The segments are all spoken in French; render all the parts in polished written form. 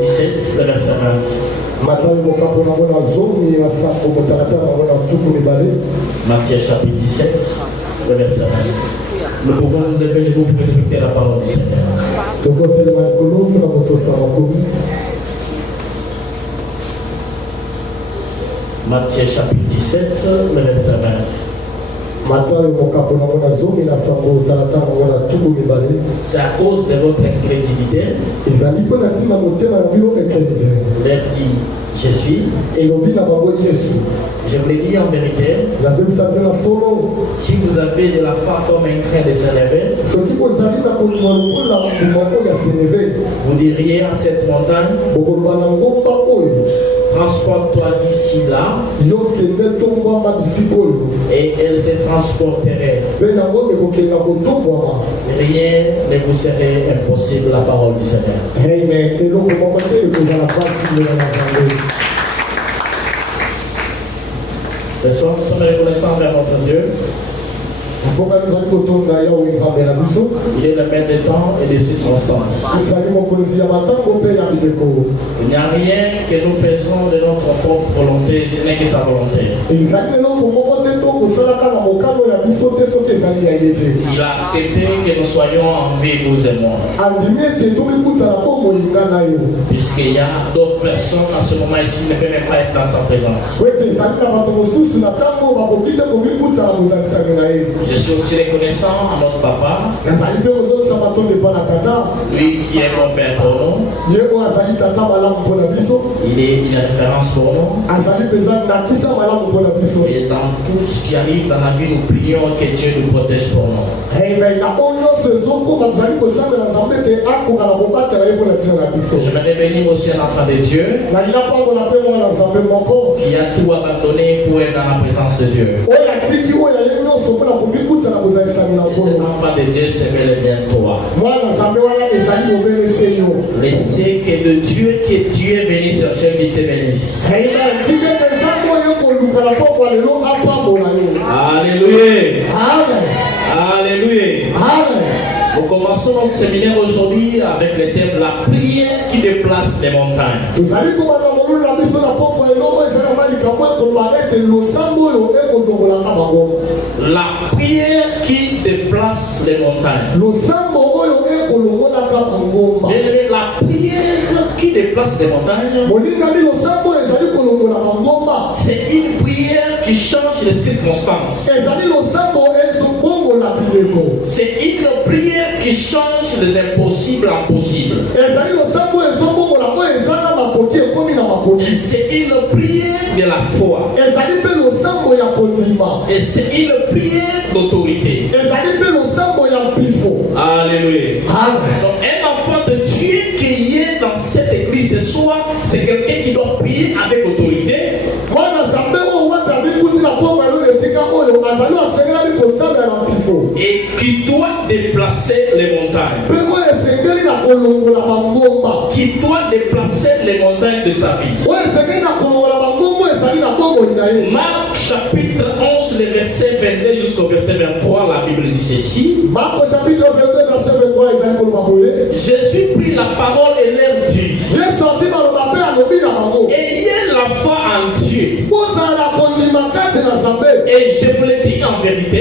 17, le verset 20. Matthieu chapitre 17, le verset 20. Nous pouvons nous lever debout pour respecter la parole du Seigneur. Matthieu chapitre 17, le verset 20. C'est à cause de votre incrédulité. Leur dit, je suis. Je vous l'ai dit en vérité. Si vous avez de la foi comme un crin de s'élever, vous diriez à cette montagne, transporte-toi d'ici là, et elle se transporterait. Rien ne vous serait impossible, la parole du Seigneur. Ce soir, nous sommes reconnaissants vers notre Dieu. Il est le maître des temps et des circonstances. Il n'y a rien que nous faisons de notre propre volonté, ce n'est que sa volonté. Il a accepté que nous soyons en vie, vous et moi. Puisqu'il y a d'autres personnes en ce moment ici qui ne peuvent même pas être dans sa présence. Je suis aussi reconnaissant à notre papa, lui qui est mon père pour nous. Il est une référence pour nous. Et dans tout ce qui arrive dans la vie, nous prions que Dieu nous protège pour nous. J'aimerais bénir aussi un enfant de Dieu qui a tout abandonné pour être dans la présence de Dieu. Et cet enfant de Dieu se mêle bien toi. Laissez que de Dieu, que Dieu bénisse ceux qui te bénissent. Alléluia. Alléluia. Nous commençons notre séminaire aujourd'hui avec le thème la prière qui déplace les montagnes. La prière qui déplace les montagnes. La prière qui déplace les montagnes, c'est une prière qui change les circonstances. C'est une prière qui change les impossibles en possibles. C'est une prière de la foi. Et c'est une prière d'autorité. Alléluia. Donc un enfant de Dieu qui est dans cette église ce soir, c'est quelqu'un qui doit prier avec autorité. Et qui doit déplacer les montagnes. Qui doit déplacer les montagnes de sa vie. Marc chapitre 11, le verset 22 jusqu'au verset 23, la Bible dit ceci. Jésus prit la parole et leur dit, ayez la foi en Dieu. Et je vous le dis en vérité,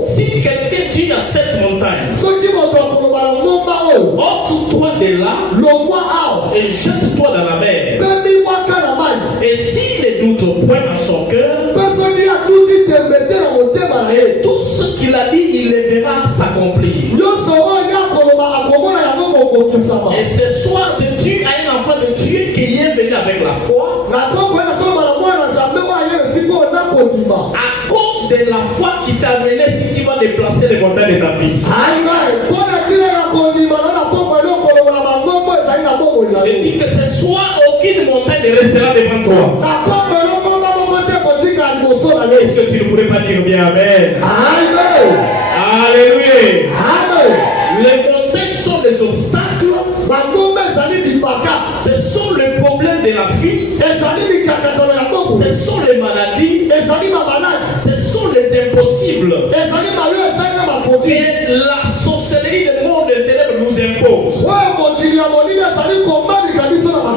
si quelqu'un dit à cette montagne, ôte-toi de là et jette-toi dans la mer, et s'il ne doute point dans son cœur, tout ce qu'il a dit, il le verra s'accomplir. Et ce soir, Dieu a un enfant de Dieu qui est venu avec la foi. À cause de la foi qui t'a amené, si tu vas déplacer les montagnes de ta vie. Je dis que ce soir, aucune montagne ne restera devant toi. Est-ce que tu ne pourrais pas dire bien Amen? Alléluia. Les montagnes sont des obstacles. Ce sont les problèmes de la vie. Ce sont les maladies. Ce sont les impossibles que la sorcellerie du monde des ténèbres nous impose.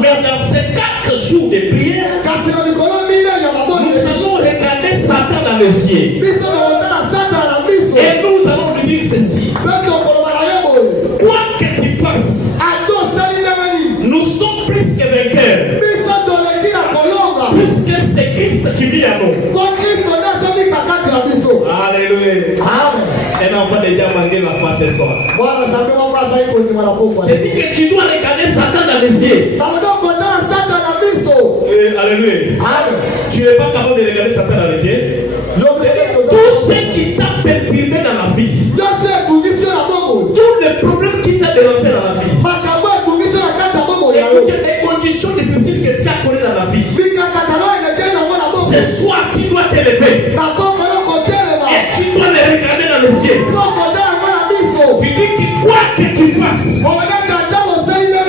Mais dans ces 4 jours de prière, nous allons regarder Satan dans les yeux. Et nous allons lui dire ceci. Quoi que tu fasses, nous sommes plus que vainqueurs. Puisque c'est Christ qui vit à nous. Alléluia. Un enfant de Dieu m'a dit la foi ce soir. C'est dit que tu dois regarder Satan dans les yeux. Alléluia. Tu n'es pas capable de regarder Satan dans les yeux. Tout ce qui t'a perturbé dans la vie, tous les problèmes qui t'a dérangé dans la vie, les conditions difficiles que tu as connues dans la vie, ce soir tu dois te lever et tu dois les regarder dans les yeux. Tu dis que quoi que tu fasses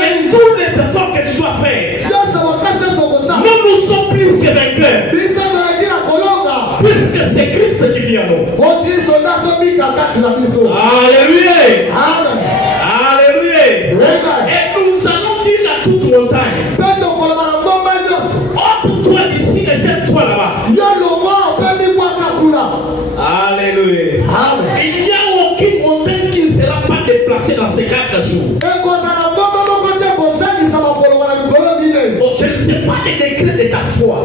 et tous les efforts que tu dois faire, nous sommes plus que vainqueurs. Puisque c'est Christ qui vit en nous. Alléluia. Alléluia. Et nous allons dire à toute montagne, ôte-toi d'ici et jette-toi là-bas. Alléluia. Il n'y a aucune montagne qui ne sera pas déplacée dans ces 4 jours. Je ne sais pas les décrets de ta foi.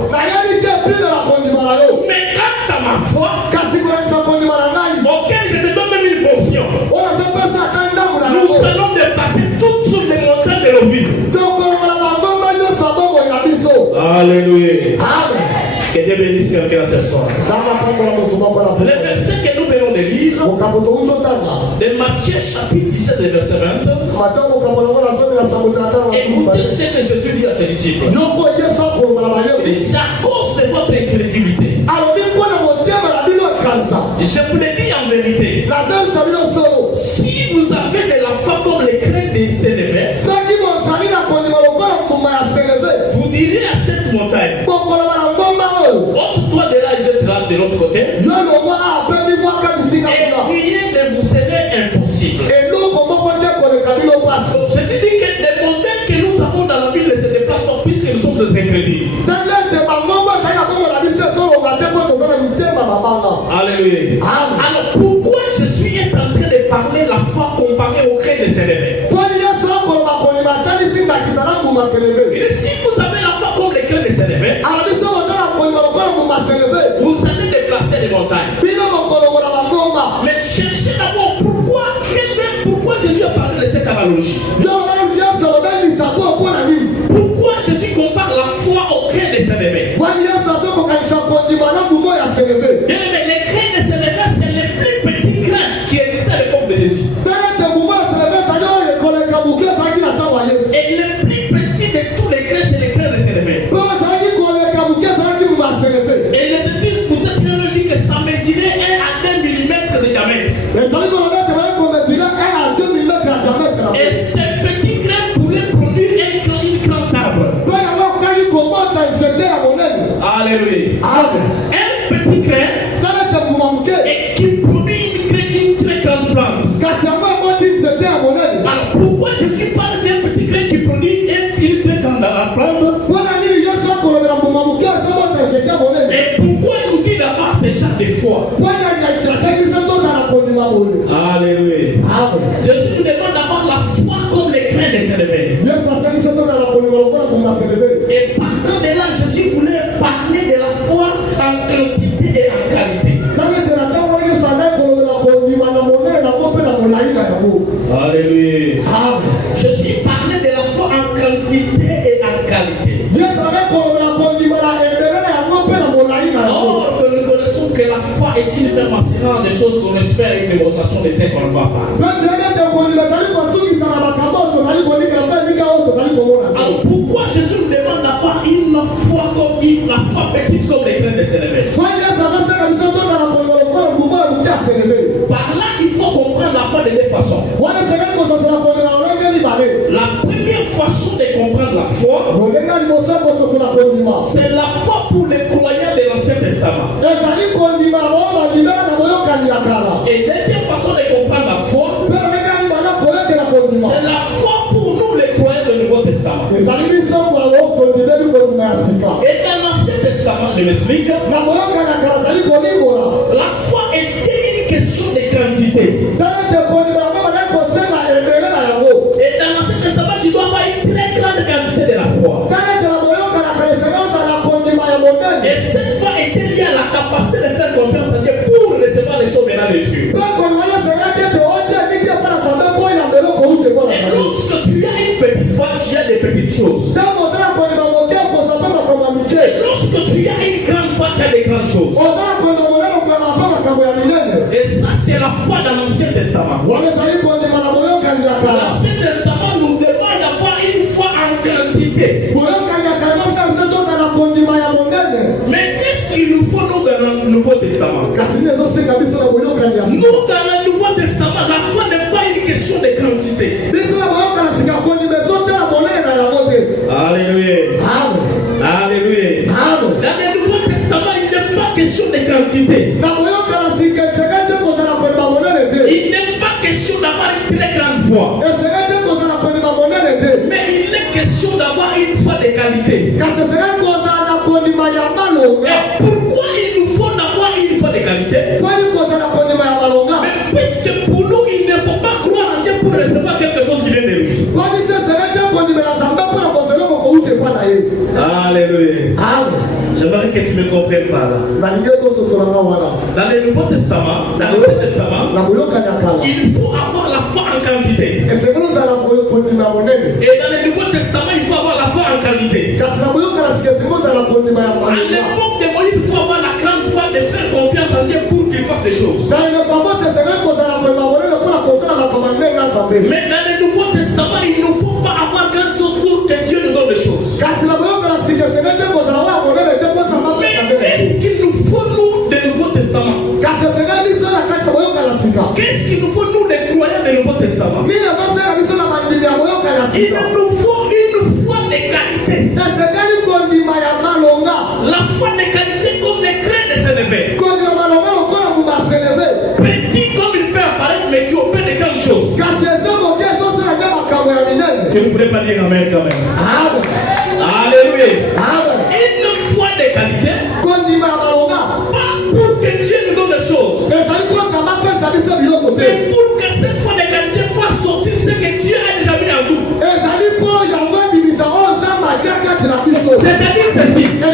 Mais quand tu as ma foi, auquel je te donne même une portion, nous allons dépasser toutes les montagnes de nos vies. Alléluia. Que Dieu bénisse quelqu'un ce soir. Le verset que nous venons de lire, de Matthieu chapitre 17, verset 20. Écoutez ce que Jésus dit à ses disciples. C'est à cause de votre incrédulité. Je vous le dis en vérité. Si vous avez de la foi comme les crênes de Sénévé, vous direz à cette montagne, ôte-toi de là et jette-la de l'autre côté, et rien ne vous serait impossible. Je dis que les montagnes que nous avons dans la ville ne se déplacent pas puisque nous sommes des incrédules. Alléluia. Alors pourquoi Jésus est en train de parler la foi comparée au crêne de Sénévé? Si vous avez la foi comme les crênes de Sénévé, vous allez déplacer les montagnes. Mais cherchez d'abord pourquoi Jésus a parlé de cette analogie. Pourquoi Jésus compare la foi au crêne de Sénévé? Bien aimé, les crênes de Sénévé, c'est les plus petits crênes qui existaient à l'époque de Jésus. Et les plus petits de tous les crênes, c'est les crênes de Sénévé. Et les études pour cette crêne dit que ça mesurait 1 à 2 mm de diamètre. Et ces petits grains pourraient produire une grande arbre. Alléluia. Un petit grain et qui produit une très grande plante. Alors pourquoi Jésus parle d'un petit grain qui produit une très grande plante? Et pourquoi il nous dit d'avoir ce genre de foi? Alléluia. Jésus nous demande d'avoir la foi comme les grains de Sénévé. Et partant de là, Jésus voulait parler de la foi en quantité et en qualité. Alléluia. Jésus parlait de la foi en quantité et en qualité. Or que nous connaissons que la foi est une ferme assurance des choses qu'on espère et une démonstration de celles qu'on ne voit pas. Alors pourquoi Jésus nous demande d'avoir une foi comme la foi petite comme les graines de Sénévé? Par là, il faut comprendre la foi de deux façons. La première façon de comprendre la foi, c'est la foi pour les croyants de l'Ancien Testament. Et deuxième façon de comprendre la foi, c'est la foi pour nous les croyants Testament. Et dans l'Ancien Testament, je m'explique, la foi était une question de quantité. Et dans l'Ancien Testament, tu dois avoir une très grande quantité de la foi. Et cette foi était liée à la capacité de faire confiance à Dieu pour recevoir les choses venant de Dieu. Et lorsque tu as une petite foi, tu as des petites choses. Et lorsque tu as une grande foi, tu as des grandes choses. Et ça, c'est la foi dans l'Ancien Testament. L'Ancien Testament nous demande d'avoir une foi en quantité. Mais qu'est-ce qu'il nous faut nous dans le Nouveau Testament? Nous, dans le Nouveau Testament, la foi n'est pas une question de quantité. Alléluia. Alléluia. Dans le Nouveau Testament, il n'est pas question de quantité. Il n'est pas question d'avoir une très grande foi. Mais il est question d'avoir une foi de qualité. Et pourquoi il nous faut d'avoir une foi de qualité? Mais puisque pour nous, il ne faut pas croire en Dieu pour recevoir quelque chose qui vient de lui. Alléluia. J'aimerais que tu me comprennes par là. Dans le Nouveau Testament, dans l'Ancien Testament, il faut avoir la foi en quantité. Et dans le Nouveau Testament, il faut avoir la foi en qualité. À l'époque de Moïse, il faut avoir la grande foi de faire confiance en Dieu pour qu'il fasse des choses. Mais dans le Nouveau Testament, il ne faut pas avoir grande chose pour que Dieu nous donne des choses. Mais qu'est-ce qu'il nous faut nous du Nouveau Testament? Qu'est-ce qu'il nous faut nous des croyants du Nouveau Testament? Il nous faut une foi de qualité. La foi de qualité comme les grains de s'élever. Petit comme il peut apparaître, mais qui opère de grandes choses. Je ne pourrais pas dire amen quand même. Alléluia. Une foi de qualité. Pas pour que Dieu nous donne des choses. Mais pour que cette foi de qualité fasse sortir ce que Dieu a déjà mis en nous. C'est-à-dire ceci. Dans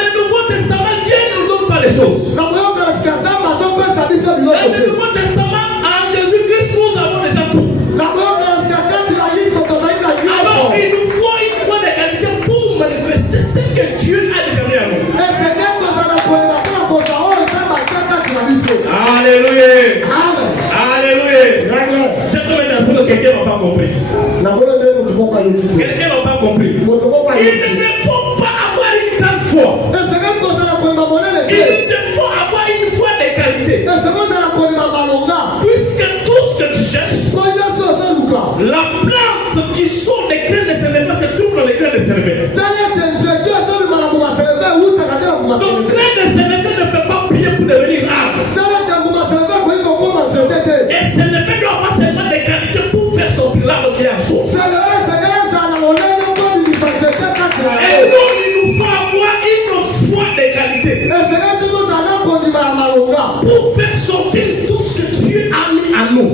le Nouveau Testament, Dieu ne nous donne pas les choses. Dans le Nouveau Testament, en Jésus-Christ, nous avons déjà tout. Alors, il nous faut une foi de qualité pour manifester ce que Dieu a déjà mis en nous. Alléluia. Alléluia. Cette prédication que quelqu'un n'a pas compris. Quelqu'un n'a pas compris. Il ne faut pas avoir une grande foi. Il te faut avoir une foi de qualité. Puisque tout ce que tu cherches, la plante qui sort des grains de sénévé se trouve dans les grains de sénévé. Donc, grain de sénévé ne peut pas prier pour devenir arbre. Et sénévé doit avoir seulement des qualités pour faire sortir l'arbre qui est en soi. Et nous, il nous faut avoir une foi de qualité pour faire sortir tout ce que Dieu a mis en nous.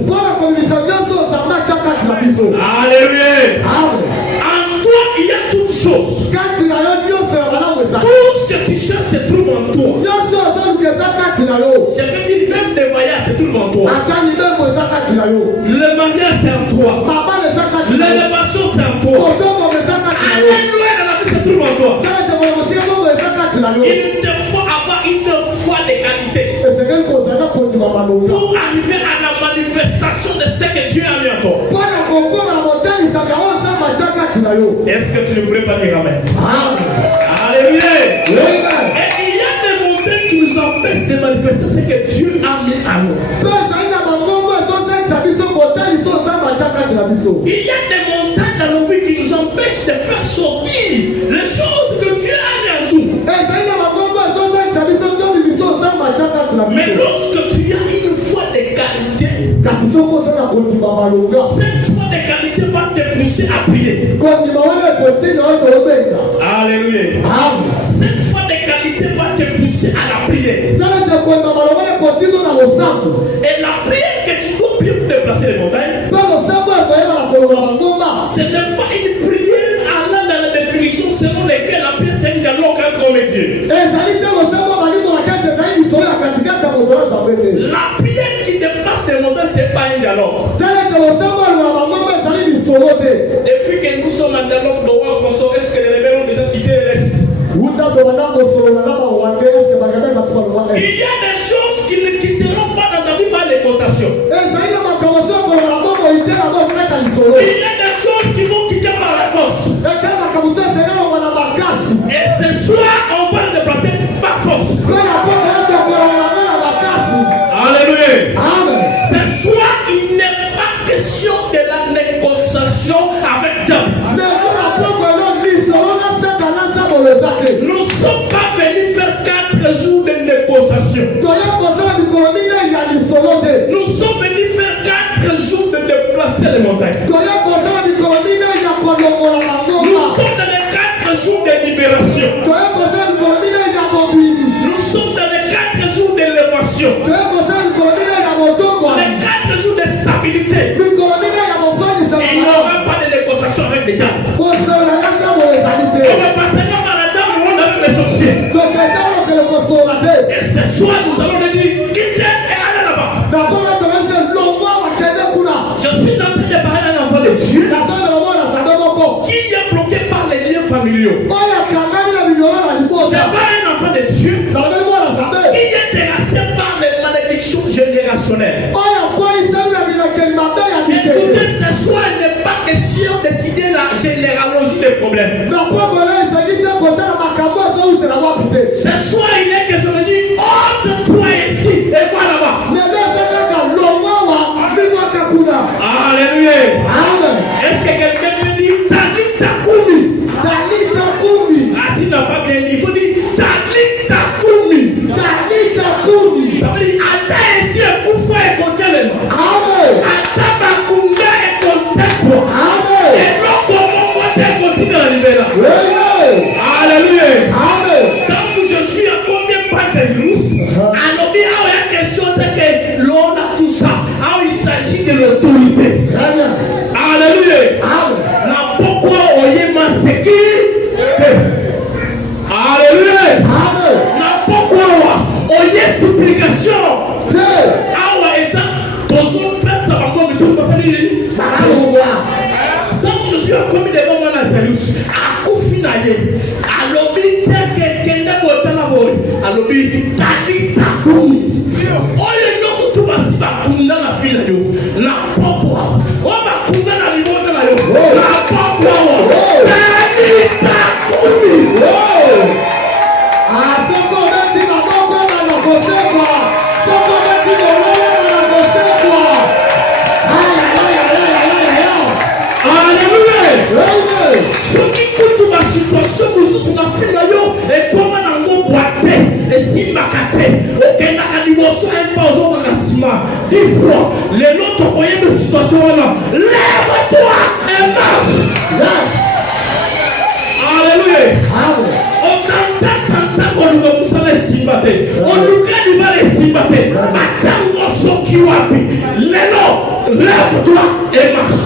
Alléluia. En toi, il y a toutes choses. Tout ce que tu cherches se trouve en toi. Je veux dire, même des voyages se trouvent en toi. Le mariage c'est en toi. L'élévation c'est en toi. Alléluia, la vie se trouve en toi. Il te faut avoir une foi de qualité pour arriver à la manifestation de ce que Dieu a mis en toi. Est-ce que tu ne pourrais pas dire amen? Alléluia. Et il y a des montagnes qui nous empêchent de manifester ce que Dieu a mis en nous. Il y a des montagnes dans nos vies qui nous empêchent de faire sortir les choses que Dieu a mis en nous. Mais lorsque tu as une foi de qualité, cette foi de qualité va te pousser poussé à prier. Alléluia. Cette foi de qualité va te pousser à la prière. Et la prière que tu dois prier pour déplacer les montagnes, ce n'est pas une prière allant dans la définition selon laquelle la prière c'est un dialogue entre homme et Dieu. La prière qui déplace les montagnes, ce n'est pas un dialogue. Depuis que nous sommes en dialogue, est-ce que les rebelles ont déjà quitté l'Est? Il y a des choses qui ne quitteront pas dans ta vie par les cotations. Il y a des choses qui vont quitter par la force. Et ce soir, on va le déplacer par force. Alléluia. Ce soir, il n'est pas question de la négociation avec Dieu. Nous ne sommes pas venus faire 4 jours de négociation. Nous sommes venus faire 4 jours de déplacer les montagnes. Nous sommes dans les 4 jours de libération. Nous sommes dans les 4 jours d'élévation. Les 4 jours de stabilité. Il n'y aura pas de négociation avec les gens. On ne passera par la dame, on a les sorciers. Et ce soir, nous allons le dire, quittez et allez là-bas. Je suis en train de parler à un enfant de Dieu qui est bloqué par les liens familiaux. Je parle à un enfant de Dieu qui est terrassé par les malédictions générationnelles. Écoutez, ce soir, il n'est pas question d'étudier la généalogie des problèmes. Ce soir, il est question de dire, ôte-toi ici et va là-bas. Alléluia. Est-ce que quelqu'un me dit, Talita Kumi? Ah, tu n'as pas bien dit, il faut dire, Talita Kumi. Ça veut dire, Ata ici un coup fouet et côté les mains. Ata Bakunda et côté quoi. Et l'autre, comment on va continuer à la libérer? Alléluia. Tant que je suis à combien de pages de rousse, alors bien, il y a une question que l'on a tout ça. Alors il s'agit de l'autorité. Alléluia. Na pourquoi on y m'a sécurité. Alléluia. Na pourquoi on y supplication. Ah ouais, ça, pour son père, ça va me tout faire. Tant que je suis à combien de moments dans la rousse, à Koufinaye, à l'objet quelqu'un n'a pas de la voix, à l'objet Talita Kumi. Oh, les gens sont tous passés par Kunda la fille, la propre. Oh, ma Kunda la limonade, la propre. Talita Kumi. Ah, c'est comme un petit maman, comme un enfant, c'est quoi? C'est comme un petit maman, comme un enfant, c'est quoi? Alléluia. Ce qui coûte ma situation, nous sommes en fin et comment on a boité et si macate, ok, n'a qu'à divorcer un peu aux autres racissements. 10 fois, les autres voyez de situation là, lève-toi et marche. Alléluia. On t'entend qu'on nous a les simbaté. On nous crée du mal les simbaté. Attends-moi ce qui wapi. Lève-toi et marche.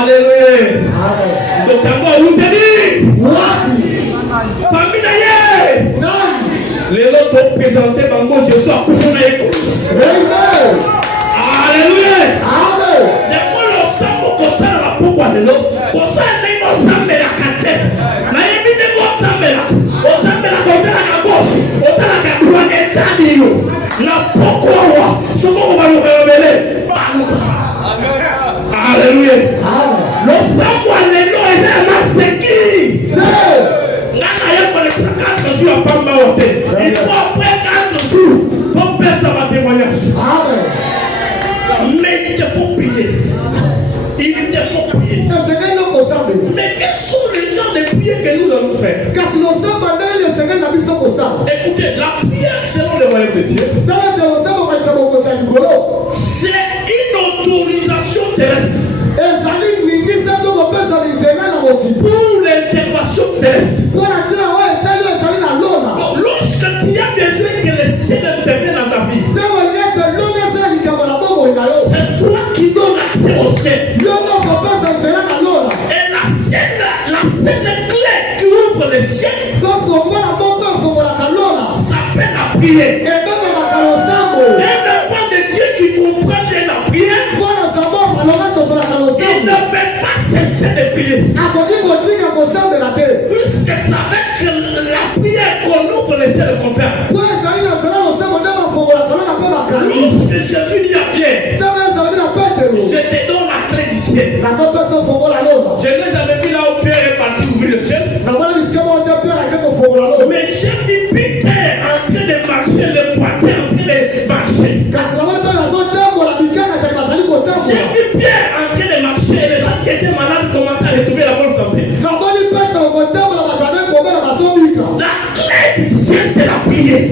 Alléluia. Donc, on te dit, famille d'ailleurs, les autres ont présenté Bango, je suis à Koufouna et Koulis. Alléluia. Les gens le savent qu'on s'en va pourquoi de l'eau. Qu'on s'en va la carte. Mais il dit qu'on s'en va la gauche, on s'en va la droite et t'as la pourquoi, ce qu'on va nous révéler. Alléluia. Le savoir les noms et les massacres. Nana ya connexion 4 jours à Pamba. Il faut après 4 jours pour faire sa témoignage. l'autorisation terrestre. Pour l'intervention céleste. Lorsque tu as besoin que le ciel intervienne dans ta vie, c'est toi qui donnes l'accès au ciel. Et la scène clé qui ouvre le ciel s'appelle la prière. Un enfant de Dieu qui comprend bien la prière, il ne peut pas cesser de prier. Puisque ça veut que la prière qu'on ouvre le ciel confère. Lorsque Jésus dit à Pierre, je te donne la clé du ciel. Je n'ai jamais vu là où Pierre est parti ouvrir le ciel. Mais j'ai vu Peter en train de marcher, le poitrine en train de marcher. J'ai vu Pierre en train de marcher et les gens qui étaient malades commençaient à retrouver la bonne santé. La clé du ciel, c'est la prière.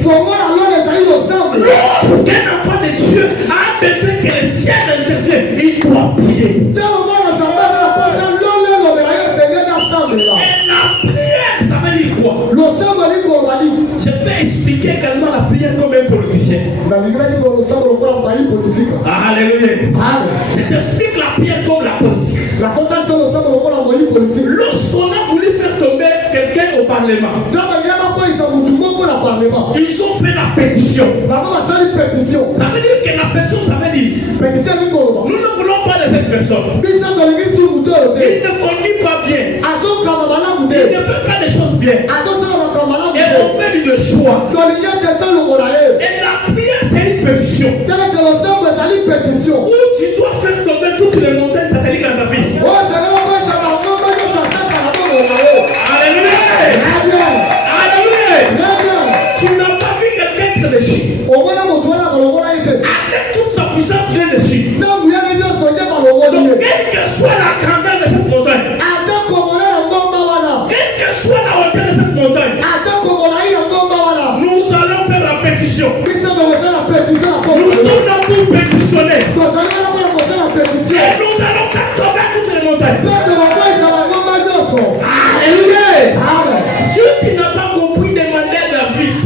Lorsqu'un enfant de Dieu a besoin que le ciel intervienne, il doit prier. Et la prière, ça veut dire quoi? Je vais expliquer également la prière comme un politicien. Alléluia. Je t'explique la prière comme la politique. Lorsqu'on a voulu faire tomber quelqu'un au Parlement, ils ont fait la pétition. Ça veut dire que la pétition, ça veut dire nous ne voulons pas de cette personne. Il ne conduit pas bien. Il ne fait pas des choses bien. Et on fait le choix. Et la prière, c'est une pétition. Où tu dois faire tomber toutes les montagnes satellites dans ta vie. Alléluia. Alléluia. Tu n'as pas vu quelqu'un être dessus. Avec toute sa puissance, il est dessus. Donc, quelle que soit la grandeur de cette montagne, quelle que soit la hauteur de cette montagne, nous allons faire la pétition. Nous sommes là pour pétitionner. Et nous allons faire tomber toutes les montagnes. Alléluia. Si tu n'as pas compris, demandez à David.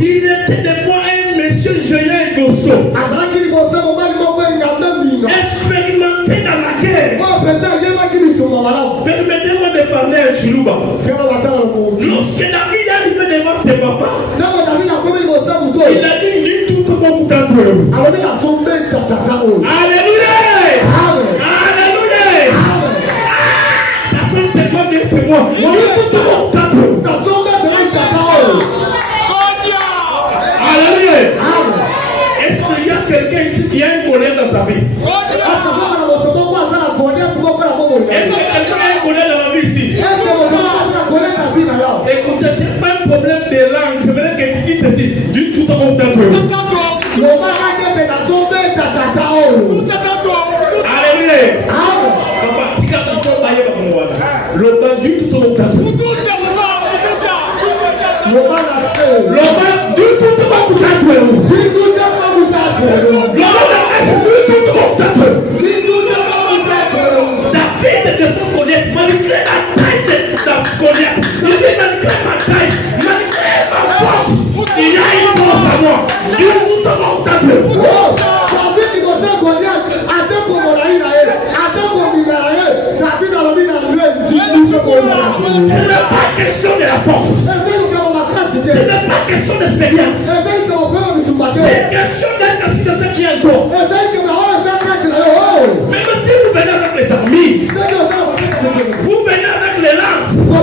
Il était devant un monsieur géant et costaud, expérimenté dans la guerre. Permettez-moi de parler à Chiluba. Lorsque David est arrivé devant ses papas, il a dit tout comme vous. Alléluia. Alléluia. Ça sonne tellement bien chez moi. Alléluia. Est-ce qu'il y a quelqu'un ici qui a une colère dans sa vie? Est-ce que quelqu'un a une colère dans la vie ici? Écoutez, ce n'est pas un problème de langue. Je voudrais que tu dises ceci. Dis tout à mon temple. Alléluia. L'autre dit tout au temple. David était pour connaître, malgré la taille de sa colère, malgré ma taille, malgré ma force, il y a une force à moi. Dieu tout au temple. Ce n'est pas question de la force. Ce n'est pas question d'expérience. C'est question d'être assis dans ce qui est en toi. Même si vous venez avec les armées, vous venez avec les lances. Moi,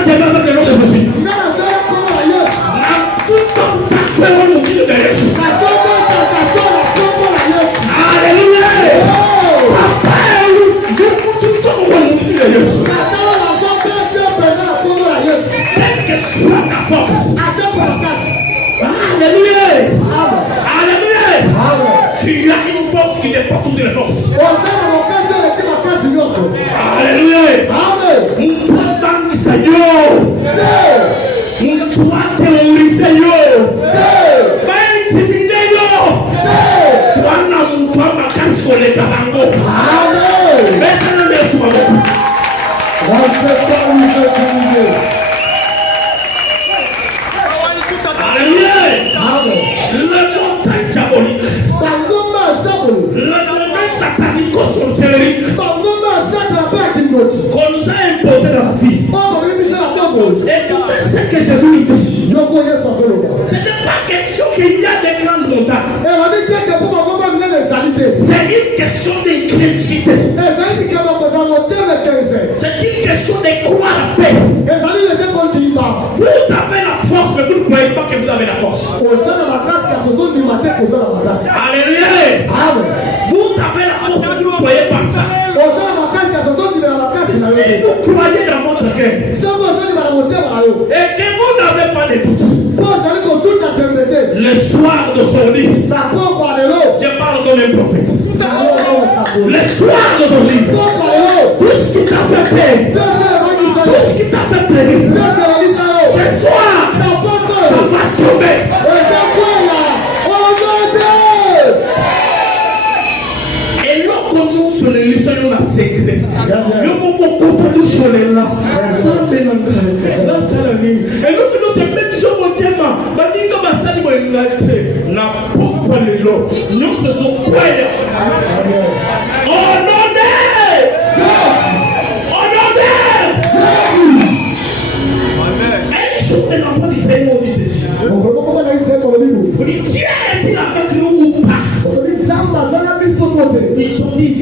je vais avec le nom de Jésus. Alléluia. Quelle que soit ta force. Alléluia. Alléluia. Tu as une force qui dépasse toutes les forces. Alléluia. Toi, banque yo. Toi, terroriser yo. Pas intimider yo. Toi, C'est une question d'incrédulité. C'est une question de croire à paix. Vous avez la force, mais vous ne croyez pas que vous avez la force. Alléluia. Vous avez la force, mais vous ne croyez pas ça. Si vous croyez dans votre cœur et que vous n'avez pas de doute, le soir d'aujourd'hui, je parle comme un prophète. Le soir d'aujourd'hui, tout ce qui t'a fait peur, tout ce qui t'a fait pleurer, ce soir, ça va tomber. Et lorsqu'on nous sur les listes, on a secret. Nous pouvons comprendre sur les là. Et nous pouvons te mettre sur mon thème. Na pourquoi les lots nous se sommes croyants. Oh non, un jour les enfants d'Israël ont dit ceci. On dit Dieu est-il avec nous ou pas? Ils ont dit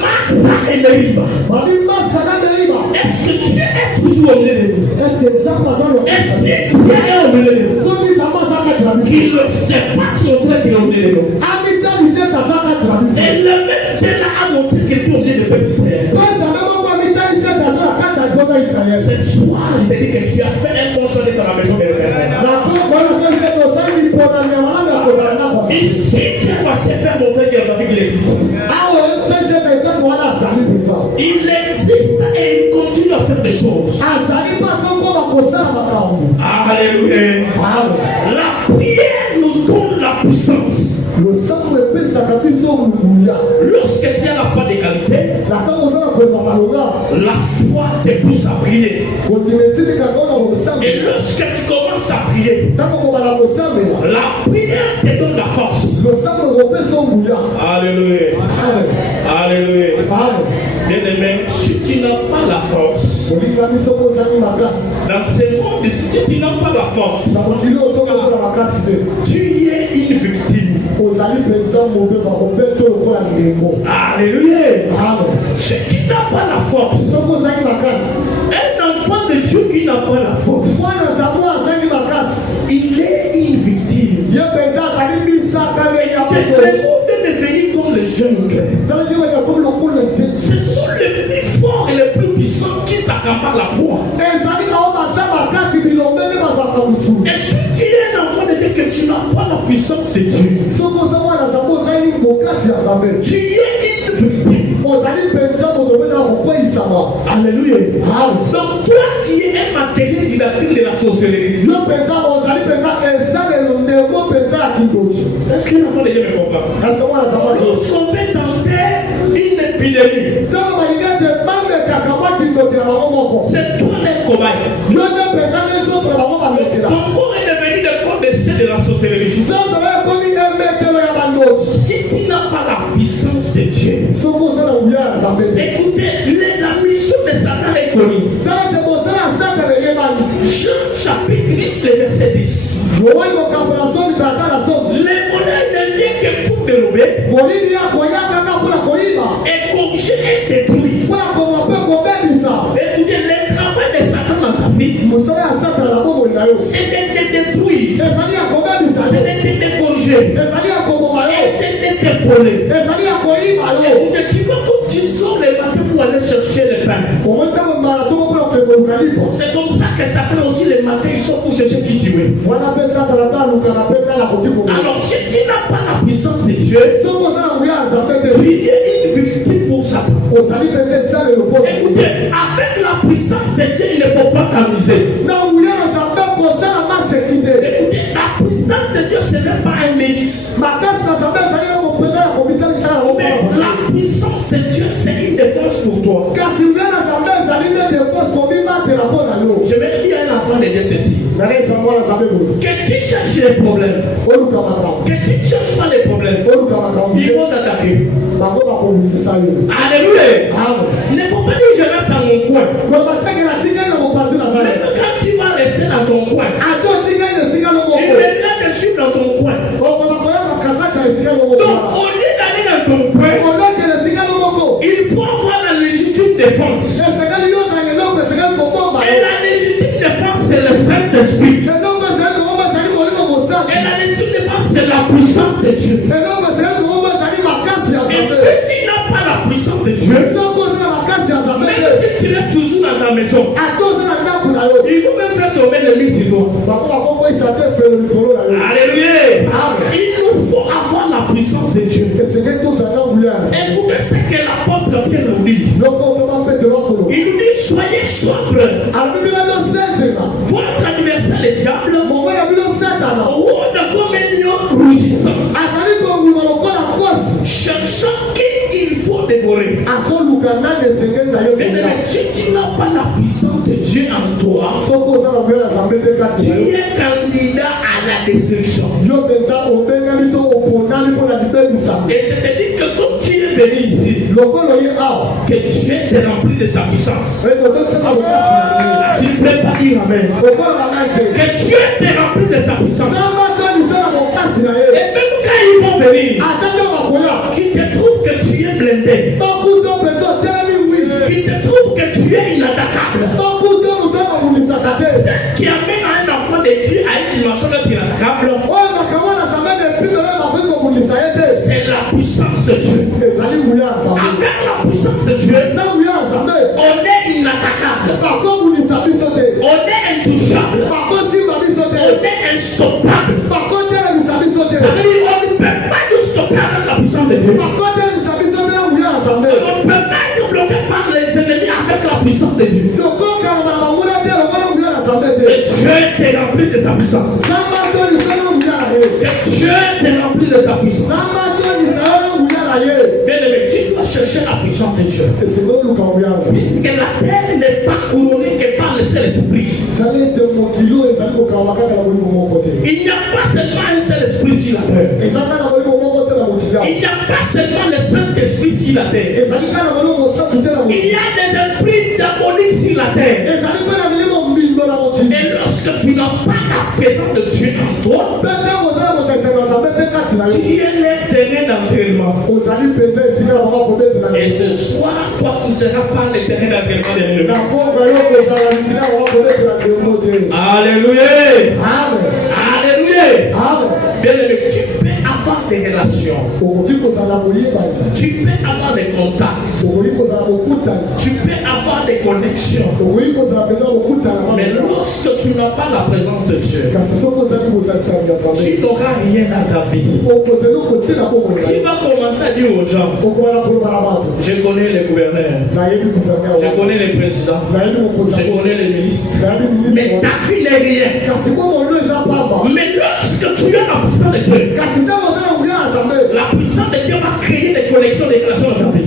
Massa et Meriba. Est-ce que Dieu est toujours au milieu de nous? Est-ce que Dieu est au milieu de nous? Qu'il ne sait pas son trait qu'il est au milieu de nous. Et le même Dieu là a montré qu'il est au milieu de peuple Israël. Ce soir, je te dis que tu as fait un bon choix dans la maison de l'Éternel. Ici, Dieu va se faire montrer qu'il existe. Il existe et il continue à faire des choses. Alléluia. La prière nous donne la puissance. Lorsque tu as la foi d'égalité, la foi te pousse à prier. Et lorsque tu commences à prier, la prière te donne la force. Alléluia. Alléluia. Bien-aimé, si tu n'as pas la force, dans ce monde, si tu n'as pas la force, tu es une victime. Alléluia. Si tu n'as pas la force, un enfant de Dieu qui n'a pas la force, il est une victime. Tu es de devenir comme les jeunes. Ce sont les plus forts et les plus puissants qui s'accaparent la proie. Et si tu es un enfant de Dieu que tu n'as pas la puissance de Dieu, tu es une victime. Alléluia. Donc toi tu es un matériel didactique de la sorcellerie. Est-ce que l'enfant de Dieu me comprend? Lorsqu'on veut tenter une épidémie, c'est toi le cobaye. Ton corps est devenu le corps d'essai de la sorcellerie. Si tu n'as pas la puissance de Dieu, écoutez, la mission de Satan est connue. Jean chapitre 10, verset 10. Le voleur ne vient que pour dérober, égorger et détruire. Écoutez, le travail de Satan dans ta vie, c'est de te détruire, c'est de te décorriger, et c'est de te voler. Écoutez, tu vois comme tu sors les matins pour aller chercher le pain. C'est comme ça que Satan aussi les matins il sort pour chercher qui tu es. Alors si tu n'as pas la puissance de Dieu, tu es une victime pour Satan. Écoutez, avec la puissance de Dieu, il ne faut pas t'amuser. Écoutez, la puissance de Dieu, ce n'est pas un mix. Mais la puissance de Dieu, c'est une défense pour toi. Je vais dire à un enfant de Dieu ceci. Que tu cherches les problèmes, que tu ne cherches pas les problèmes, ils vont t'attaquer. Alléluia. Il ne faut pas dire je reste à mon coin. Même quand tu vas rester dans ton coin, il va te suivre dans ton coin. Donc au lieu d'aller dans ton Dieu, et si tu n'as pas la puissance de Dieu, même si tu es toujours dans ta maison, il faut même faire tomber l'ennemi sur toi. Alléluia. Il nous faut avoir la puissance de Dieu. Et écoutez ce que l'apôtre Pierre nous dit. Il nous dit, soyez sobres. Votre adversaire, le diable, rôde comme un lion rugissant, cherchant qui il faut dévorer. Mais si tu n'as pas la puissance de Dieu en toi, tu es candidat à la destruction. Et je te dis que quand tu es venu ici, que Dieu te remplit de sa puissance. Tu ne peux pas dire amen. Que Dieu te remplit de sa puissance. Et même quand ils vont venir, qui te trouvent que tu es blindé, qui te trouvent que tu es inattaquable, ce qui amène un enfant de Dieu à une dimension d'être inattaquable, c'est la puissance de Dieu. Avec la puissance de Dieu, on est inattaquable, on est intouchable, on est instoppable. Ça veut dire on ne peut pas nous stopper avec la puissance de Dieu. On ne peut pas nous bloquer par les ennemis avec la puissance de Dieu. Que Dieu te remplit de sa puissance. Que Dieu te remplit de sa puissance. Bien aimé, tu dois chercher la puissance de Dieu. Puisque la terre n'est pas couronnée que par le Saint-Esprit. Il n'y a pas seulement un seul esprit sur la terre. Il n'y a pas seulement le Saint-Esprit sur la terre. Il y a des esprits diaboliques sur la terre. Et lorsque tu n'as pas la présence de Dieu en toi, tu es le terrain d'entraînement. Et ce soir, toi tu ne seras pas le terrain d'entraînement de l'ennemi. Alléluia. Alléluia. Bien aimé, tu peux avoir des relations. Tu peux avoir des contacts. Tu peux avoir des connexions. Mais lorsque tu n'as pas la présence de Dieu, tu n'auras rien à ta vie. Tu vas commencer à dire aux gens, je connais les gouverneurs, je connais les présidents, je connais les ministres, mais ta vie n'est rien. Mais lorsque tu as la puissance de Dieu, la puissance de Dieu va créer des connexions, des relations dans ta vie.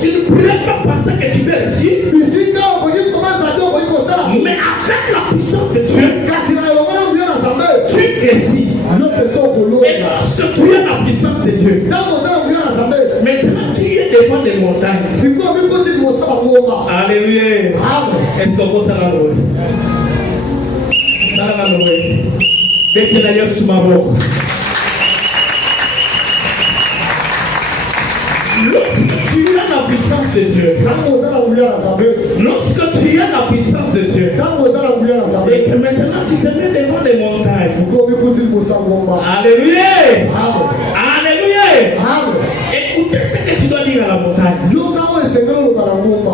Tu ne pourrais pas penser que tu peux réussir. Mais avec la puissance de Dieu, tu réussis. Et lorsque tu as la puissance de Dieu, maintenant tu es devant des montagnes. Alléluia. Est-ce qu'on peut s'en aller? Ça va aller. Mettez d'ailleurs sous ma boque. Lorsque tu as la puissance de Dieu, lorsque tu as la puissance de Dieu, et que maintenant tu te mets devant les montagnes, alléluia, alléluia, écoutez ce que tu dois dire à la montagne.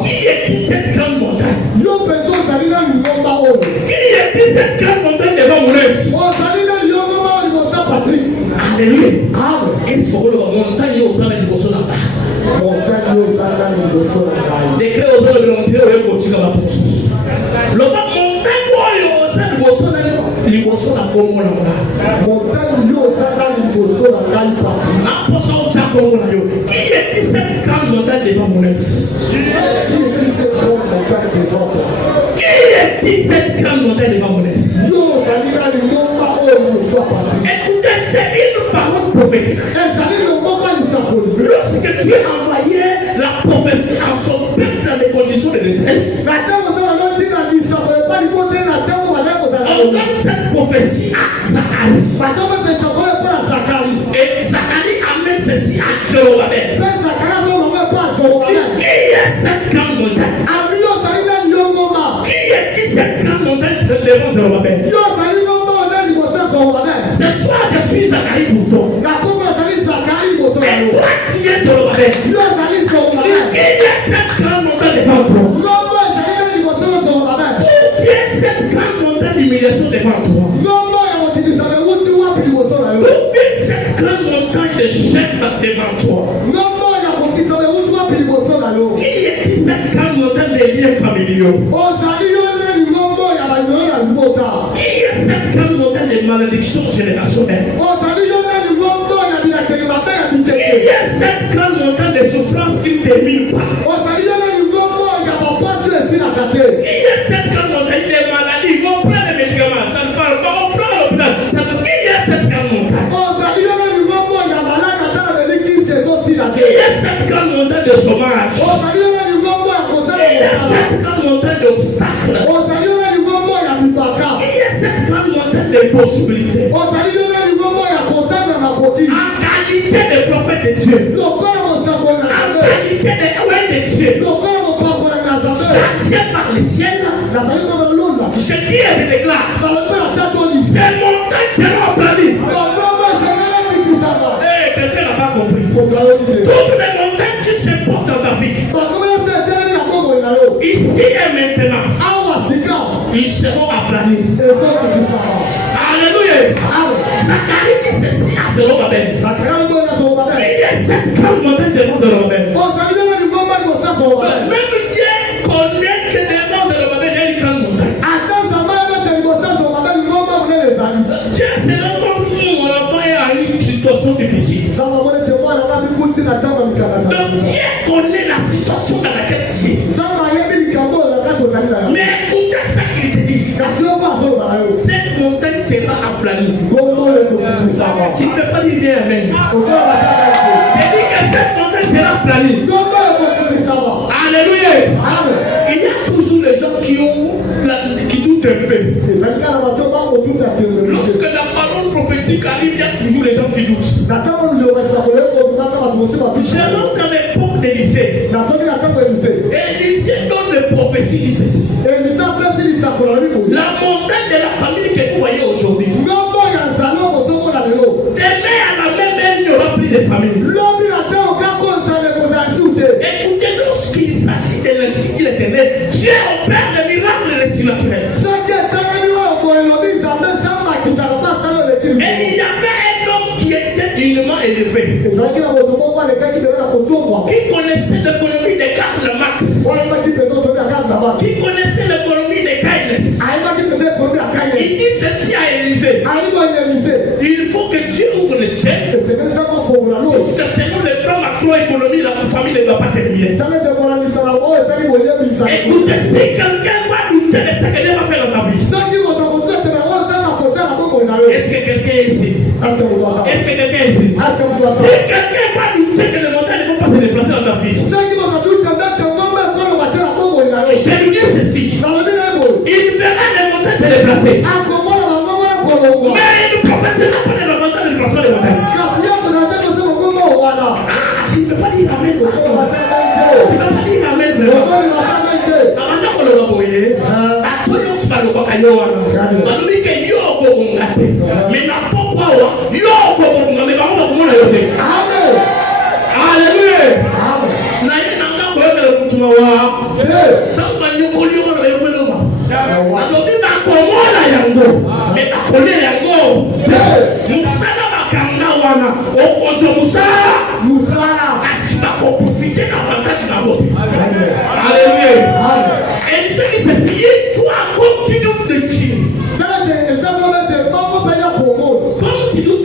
Qui est cette grande montagne? Qui est cette grande montagne devant mon œil? Alléluia. Est-ce que la montagne est aux âmes de Bosona? Décret aux âmes de l'Empire, le montagne aux âmes de Bosona, il Bosona comme on a. Qui est cette grande montagne devant mon œil? Qui est cette grande montagne devant mon œil? Écoutez, c'est une parole prophétique. Lorsque tu as envoyé la prophétie en son peuple dans des conditions de détresse, on donne cette prophétie à Zacharie. Et Zacharie amène ceci à Zorobabel. Qui est cette grande montagne? Qui est cette grande montagne devant Zorobabel? Ce soir, je suis Zacharie pour toi. Et toi, tu es Zorobabel. Il y a cette grande montagne devant toi. Tu es cette grande montagne d'humiliation devant toi. Tu es cette grande montagne de chèvres devant toi. Qui est cette grande montagne des liens familiaux? Qui est cette grande montagne de malédiction générationnelle? Qui est cette grande montagne de souffrance qui ne termine pas? Qui est cette grande montagne de maladies? On prend les médicaments, ça ne parle pas, on prend l'hôpital. Qui est cette grande montagne? Qui est cette grande montagne de chômage? Qui est cette grande montagne d'obstacles? Qui est cette grande montagne de possibilités? En qualité de prophète de Dieu, en qualité de Dieu, chargé par le ciel, je dis et je déclare, ces montagnes seront aplanies. Quelqu'un n'a pas compris. Toutes les montagnes qui se posent dans ta vie, ici et maintenant, ils seront aplanis. Alléluia. Zacharie dit ceci à Zorobabel. Qui est cette grande montagne devant Zorobabel? Même Dieu connaît que devant Zorobabel, il y a une grande montagne. Dieu se rend compte que mon enfant est à une situation difficile. Donc Dieu connaît la situation dans laquelle tu es. Mais écoutez ce qu'il te dit. Cette montagne sera aplanie. Tu ne peux pas dire bien amen. Je dis que cette montagne sera aplanie. Alléluia. Il y a toujours les gens qui doutent un peu. Lorsque la parole prophétique arrive, il y a toujours les gens qui doutent. Je rentre dans l'époque d'Élisée. Élisée donne les prophéties, dit ceci. La montagne de la famille que vous voyez aujourd'hui, demain à la même heure, il n'y aura plus de famille. Écoutez, lorsqu'il s'agit de l'Institut de l'Éternel, Dieu opère des miracles de surnaturels. Et il y avait un homme qui était dignement élevé, qui connaissait l'économie de Karl Marx, qui connaissait l'économie de Keynes. Il dit ceci à Élisée: il faut que Dieu ouvre le ciel, parce que selon les plans macroéconomiques, la famille ne va pas terminer. Écoutez, si quelqu'un va douter de ce que Dieu va faire dans ta vie, est-ce que quelqu'un est ici? Est-ce que quelqu'un est ici? Si quelqu'un va douter que les montagnes ne vont pas se déplacer dans ta vie, je lui dis ceci: il verra des montagnes se déplacer, mais il ne prophétisera pas de la montagne de déplacement des montagnes. Tu ne peux pas dire amen. Tu ne peux pas dire amen vraiment.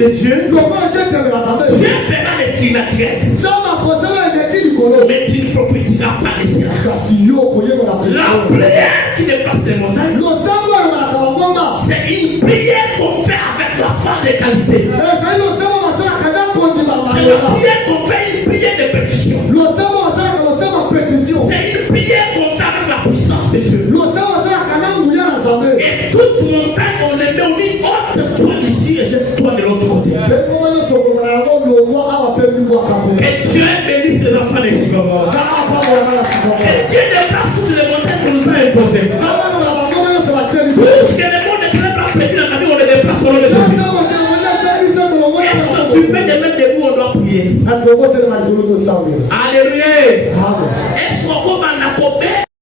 Dieu, Dieu fera des signes naturels, mais tu ne prophétiseras pas de cela. La prière qui déplace les montagnes, c'est une prière qu'on fait avec la foi de qualité. C'est la prière qu'on fait, une prière de pétition. C'est une prière qu'on fait avec la puissance de Dieu. Et toute montagne, on les met, on dit: ôte toi ici et jette-toi de l'autre côté. Que Dieu bénisse les enfants des Chicago. Que Dieu déplace toutes les montagnes que nous a imposées. Tout ce que le monde est prêt à péter dans ta vie, on les déplace au nom de Jésus. Alléluia. Est-ce qu'on va